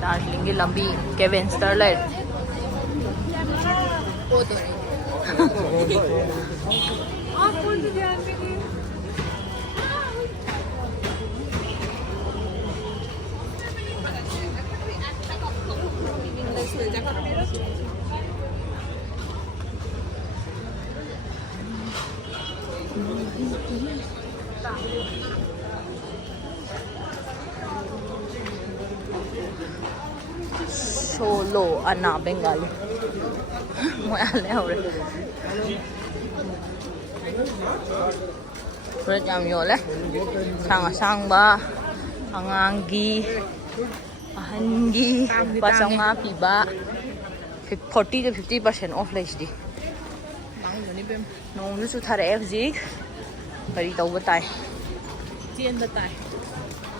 Darjeeling की लंबी Kevin Sterlite वो तो नहीं आप कौन से ध्यान में नहीं Solo Anna Bengali moi alle hore Fred yam yole sang ba angangi ahangi pasanga piba 40 to 50% off lai di nong nu su thare exit kari tawba tai tien da tai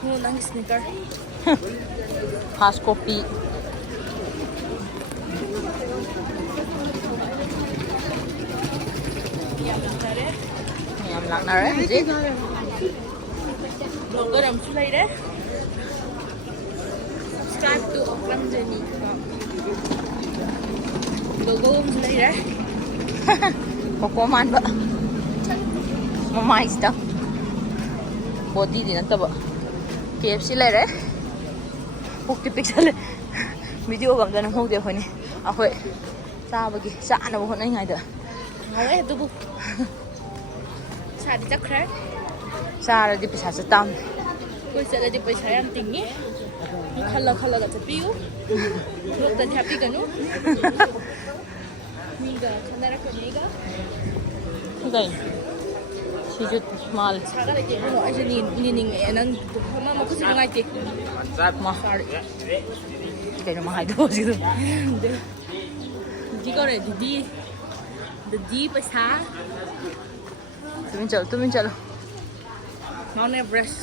no nang sneaker has copy yam lang na re ji blogger am sulai re subscribe to Okram Jenny logo am sulai re koko man ba mamai stuff body din ta ba KFC lai re pukti pixel video gam da na hok de honi ahoi sa ba gi sa na ba honai ngai da ngau e tu bu sa di chắc khre sa ra di pisa sa tam koi sa di paisa yam tingi ni khalla ga chapiu lok da happy kanu mi ga khanara ko nei ga gai si ju mal sa ga ke no ai ni ning e nan ma ma ku si ngai ti ma cái nó mà hai đôi chứ chỉ có để đi paisa tụi mình chalo Mount Everest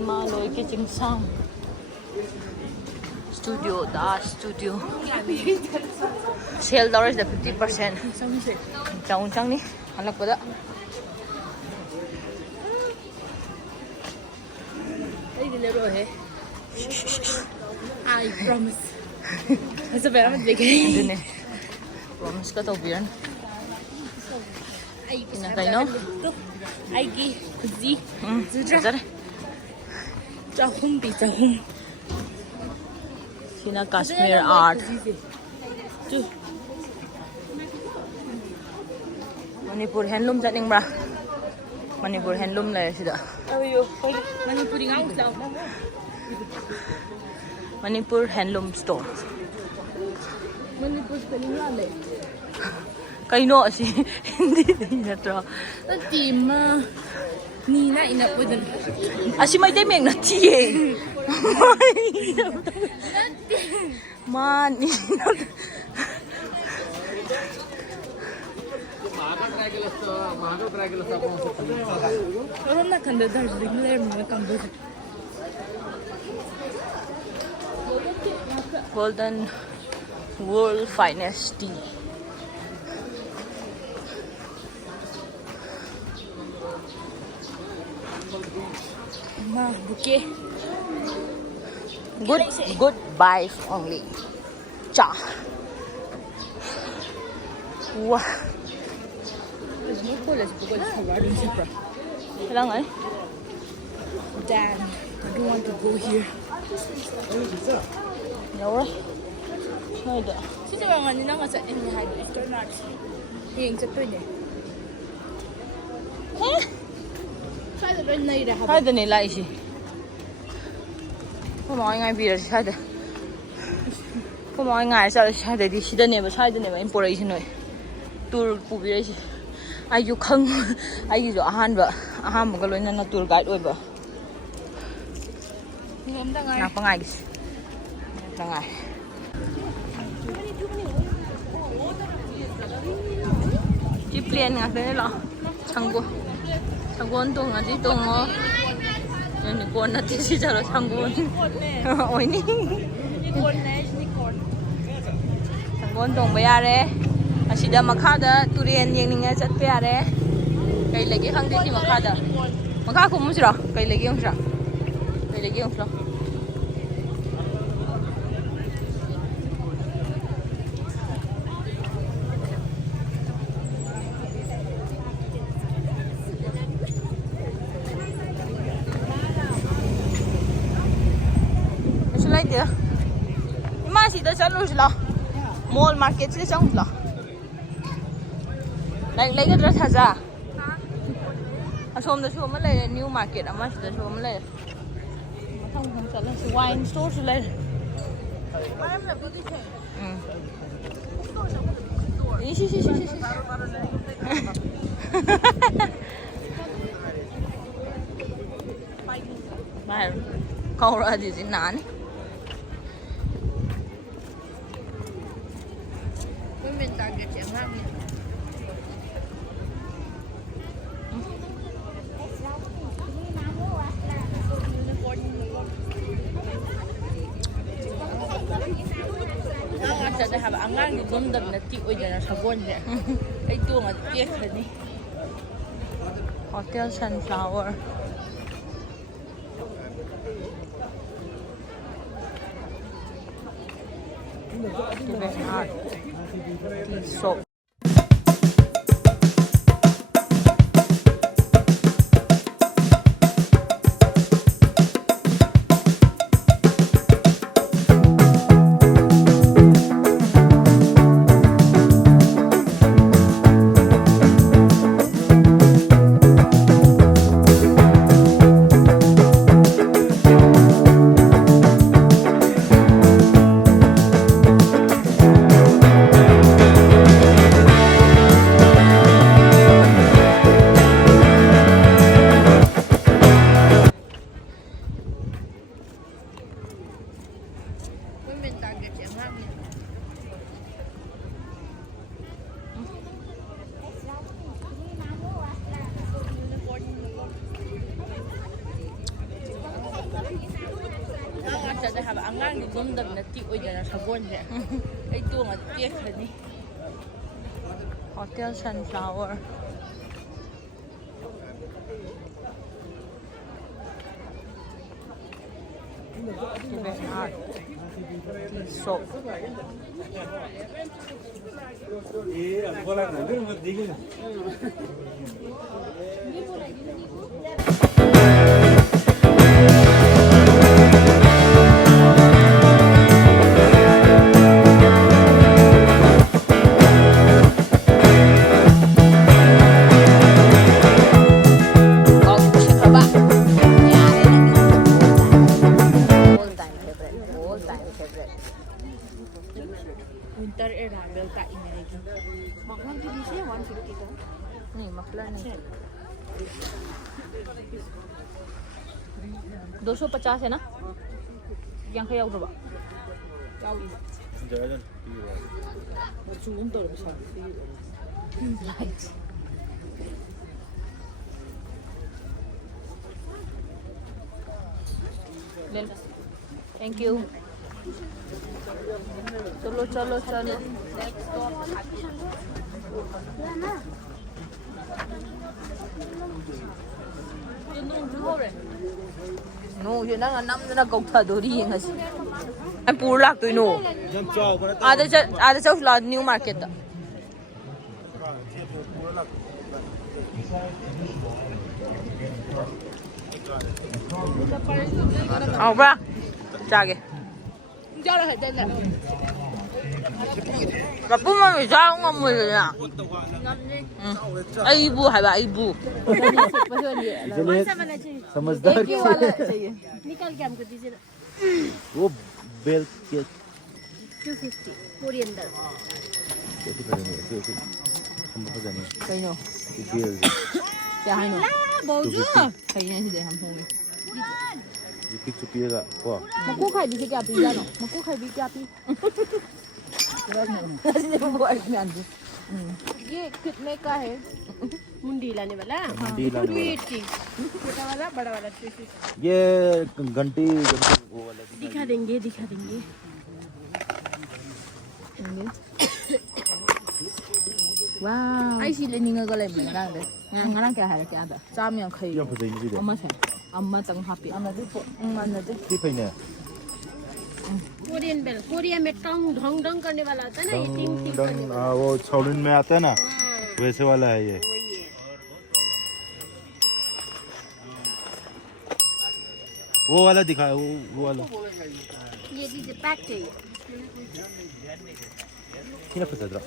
mà lối cái chính sang studio sale dollars the 50% chang ni anak pada I promise.Asa pera mo bigay. Dun eh. Promise ka to, Bian. Ay, pinakay no? Ay, gi. Kuzi. Zudra. Chahum. Sina Kashmir art. Manipur handloom jating bra. Manipur handloom lai sida. Manipuri ngau sao. Manipur handloom store. Manipur spelling lale. Kaino asi hindi na to. Team ni na ina pwede. Asi may demeng na tiye. Man ni. Orang nak kanda Darjeeling le macam tu. Golden World Finest Tea. Ma, bouquet. Good vibes only. Cha. Wah. Lang ay. Damn, I don't want to go here. No. Hayda. Sino ba nga nila nga sa inihag after lunch? Hiyeng sa pwede. Eh? Hayda rin na ira. Hayda nila isi. Kumain ngay bira si hayda. Kumain ngay sa hayda di sida neba hayda neba importation oy. Tour pu bira isi. Ayu khang ayu jo ahan ba ga loina na tour guide oi ba. Ngom da ngai. Na pa ngai gis. Da ngai. Ji plan nga thế lo. Changgon to nga ji to ngo. Ni kon na ti si jalo changgon. Oi ni. Ni kon ne ni kon. Changgon tong ba ya re. Asida makhada turian yengninga chatpe are kai lagi khangde si makhada Maka kumusira kay lagi yung siya. Kay lagi yung siya. Like this. Imasi da chalu sila. Mall market se chang sila. Like a dress haza. Asom da shom lai new market ama da shom lai. Mathang thang chala wine store su lai. Shi. Bahar. Kau ra di sini nani? Women target yang mana? Ada haba angang di gondam nanti udah na sabon ya. Itu nggak biasa nih. Hotel Sunflower. Very hard. So. Ada haba angang di gondam nanti udah na sabon ya. Itu nggak biasa nih. Hotel Sunflower. Very hard. So. Winter era belta ini lagi. Maklan tu di sini 150 tu. Nih maklan ni. 250 है ना? yang kayak berapa? Jauh. Jalan. Cuma tu besar. Right. Thank you. चलो next stop no ये ना नमना गौथा दोरी ngasi MANIPUR लाक्तोइनो आदा Chaula new market दा आउबा जागे Zara है देना Kapuma may saong amoy na. Ay ibu hai ba ibu. समझदार निकाल के हमको दीजिए ना। वो बेल्ट के 250 कोरिएंडर। कैसे करेंगे कैसे हम पता नहीं कहीं नो बेल्ट क्या है नो बाउजू कहीं नहीं दे हम होंगे ये पिक पिएगा वाह मक्कू खाई भी क्या पी जानो मक्कू खाई भी क्या पी ये कितने का है मुंडी लाने वाला मुंडी लाने वाला छोटा वाला बड़ा वाला 350 ये घंटी वो वाला दिखा देंगे wow ai si le ninga ga le me ngang de ngang kya hai kya da cham yang khai yang phơi gì đấy amma se amma tang happy amma du po man de tí phơi nè Korean बेल Korea में टंग ढंग ढंग करने वाला होता है ना ये टिंग टिंग करने वाला हाँ वो छावनी में आता है ना वैसे वाला है ये वही है वो वाला दिखाया वो वाला ये दीजिए पैक चाहिए कितना फंसा था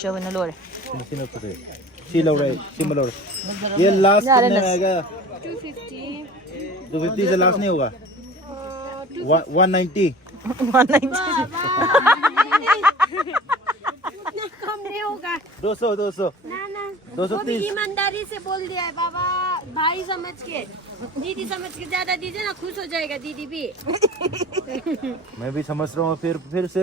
show na lore कितना फंसे सी लग रहा है सिम लग रहा है ये लास्ट कितने में आएगा 250 250 से लास्ट नहीं होगा 190 कम नहीं होगा 200 ना ना 230 वो भी ईमानदारी से बोल दिया है बाबा भाई समझ के दीदी समझ के ज्यादा दीजिए ना खुश हो जाएगा दीदी भी मैं भी समझ रहा हूँ फिर से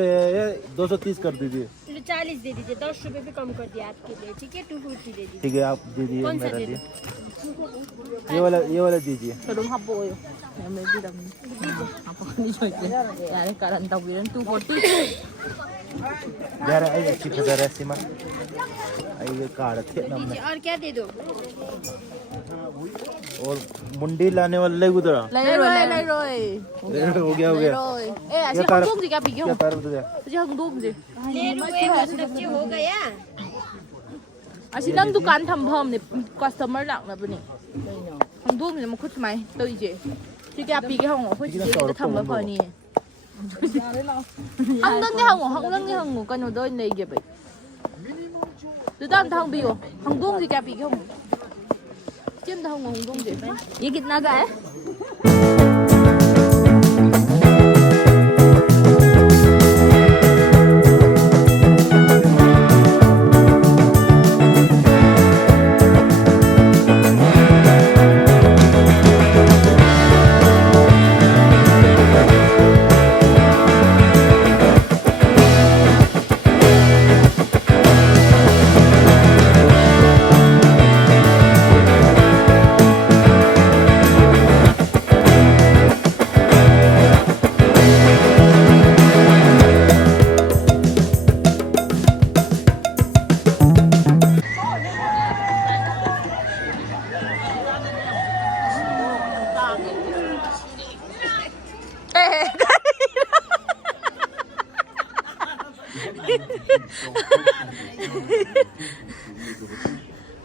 230 कर दीजिए 40 दे दीजिए 10 रुपए भी कम कर दिया आपके लिए ठीक है 250 दे दीजिए ठीक है आप दे दीजिए कौन सा मेरा दे लिए ये वाला दीजिए so dum hapo yo me bi dam hapo ni choi ke ya le karan tau bi 240 यार आई अच्छी खबर है सीमा आई ये कार्ड थे ना दीजिए और क्या दे दो और मुंडी लाने वाले उधर lai roi हो गया eh asi hang dong ji kya bi क्या kyong पैर उधर ji hang dong ji ले रुपए मतलब कि हो गया asi nang dukan tham phom ni customer lak na bani hang dong ni ma khut mai to je ji kya bi ke hang ho ji ke tham ba pha ni hang dong ni hang ngo kan no doi nei ge bai từ đang thằng bị hằng đuông gì kẹp bị không chiêm thằng hằng đuông gì ये कितना का है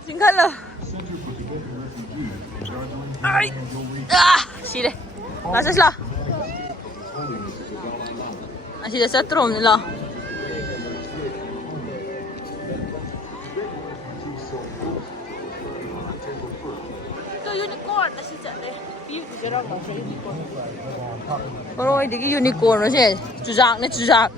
징갈라 아이 시래 마셔라 시래 세트롬니라 또 유니콘 나 진짜 네 비유지랑 나서 유니콘 바로 이게 유니콘 이제 주작네 주작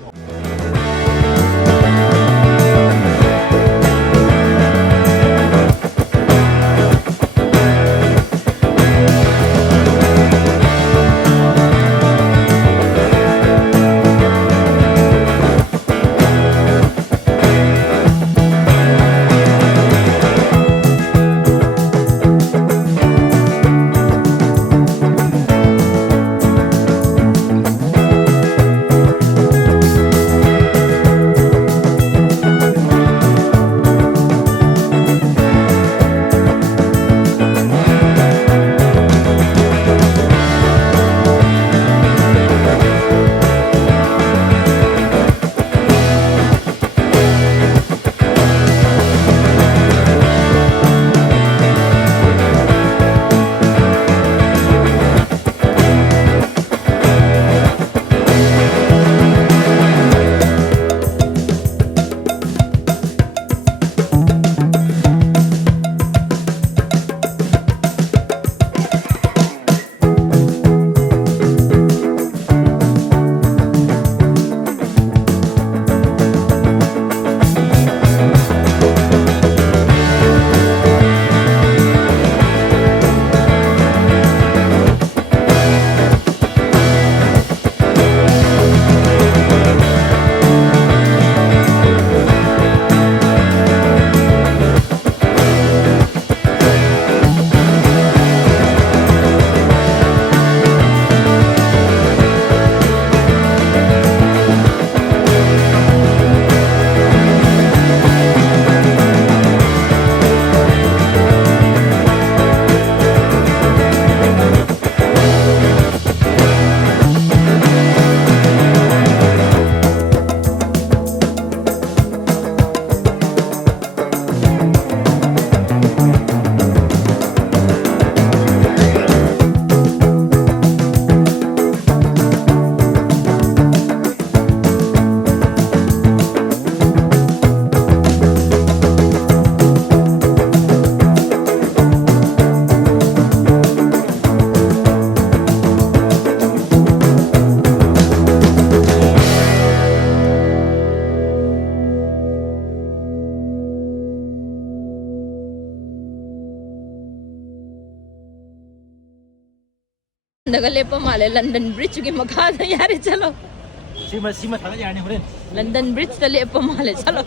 Daga lepa male London Bridge ki makada yare chalo. Sima thang yani horen. London Bridge ta lepa male chalo.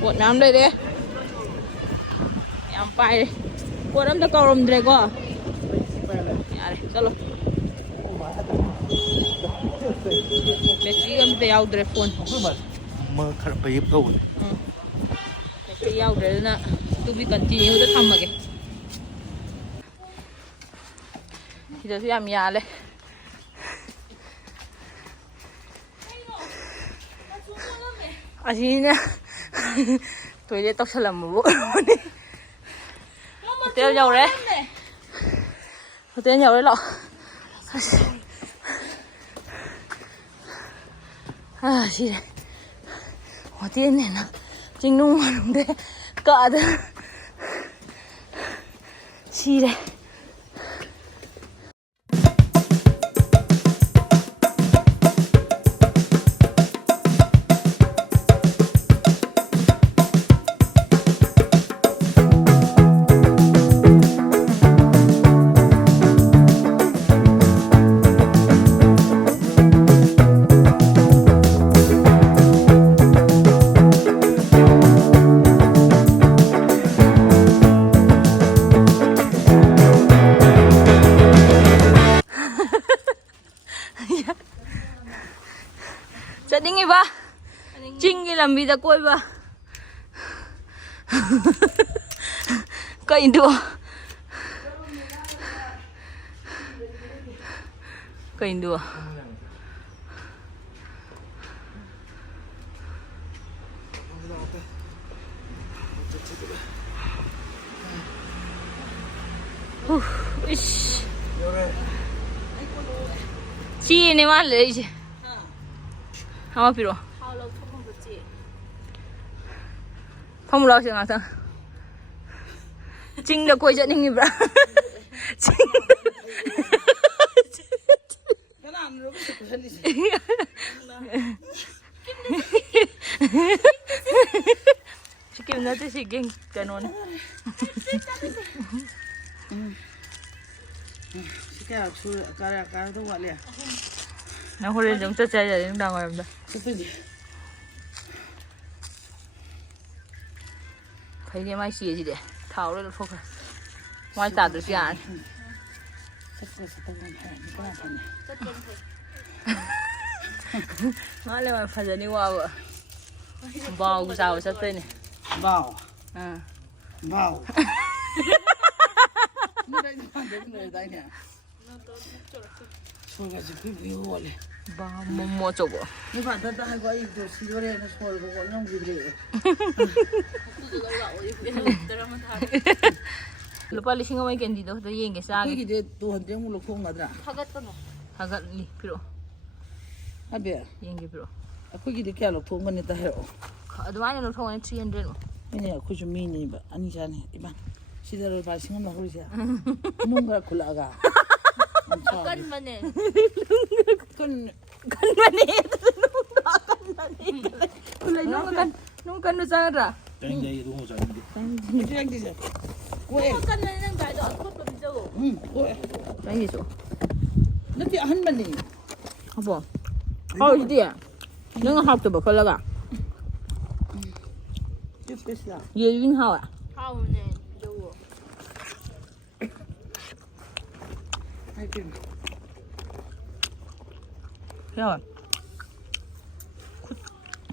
What nam đây de? Yam pai. What am da kauram dre ko? Yare chalo. Battery am te out dre phone. Mơ khar payip ko. Battery out dre na to be continue da thamage. Kita siam yale. Asina toilet tóc salam mo. Hotel nhau đấy. Hotel nhau đấy lọ. Gì đấy. Hotel này nó chính nung mà đúng đấy. Cỡ đó. Gì đấy. Chadingi ba? Chingi lambi da koi ba? Kain dua. Kain dua. Ish. Chi ni ma le chi. Hama piro. Phong lo chưa ngạc thằng. Chinh là quay trận hình bra. Chinh. Kim nó tới kinh canon. Cái su cái thứ gọi là Nó hồi lên giống cho chơi rồi đang ngồi đây. Thấy đi mai xì gì đấy, tháo lên phô rồi. Ngoài tạt được gì nói lên mà phải giờ đi qua vợ. Bao sao sắp tới này. bao. À. Bao. Đây là người đây nè. Tôi cái gì cứ view gọi là. Bao mua chỗ bộ. Nhưng mà thật ra hay gọi đồ xí vào đây nó sôi có nhông gì đấy. Lupa lising amay kendi do to yeng ke sa Cái gì đấy tôi hình tiếng một lục không mà ra. hagat li piro À bè. yeng ke piro Aku cái gì kia lục không mình ta hiểu. adwani no thong 300 no Ini aku cuma ini ba. Ani jane iban. Sida ro ba singam na huri sia. Nunga kula ga. kan mane Kan kan mane kulay nung kan no sa ra Teng dai du ho sa ni. itu yang dia. Koe. kan na nang dai do ko to bijo Koe. ai so Nanti han man ni. abo oh dia nang hap to ba ko laga Itu pes lah. ye yin ha à How ne do. Hai kim. rồi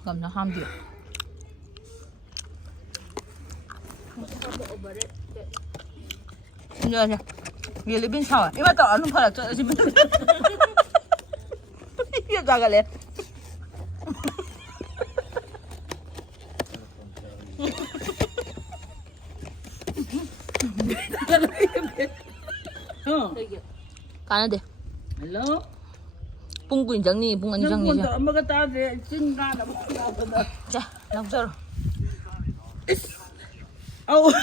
cầm nó ham được giờ nè về lấy bên sau à em bắt tỏ nó phải là chỗ gì bên giờ ra cái lên cái này đi Hello. bung quỳnh trắng đi bung ăn trắng đi Nang chưa punta mga ta de singa na mo. cha làm sao rồi Oh.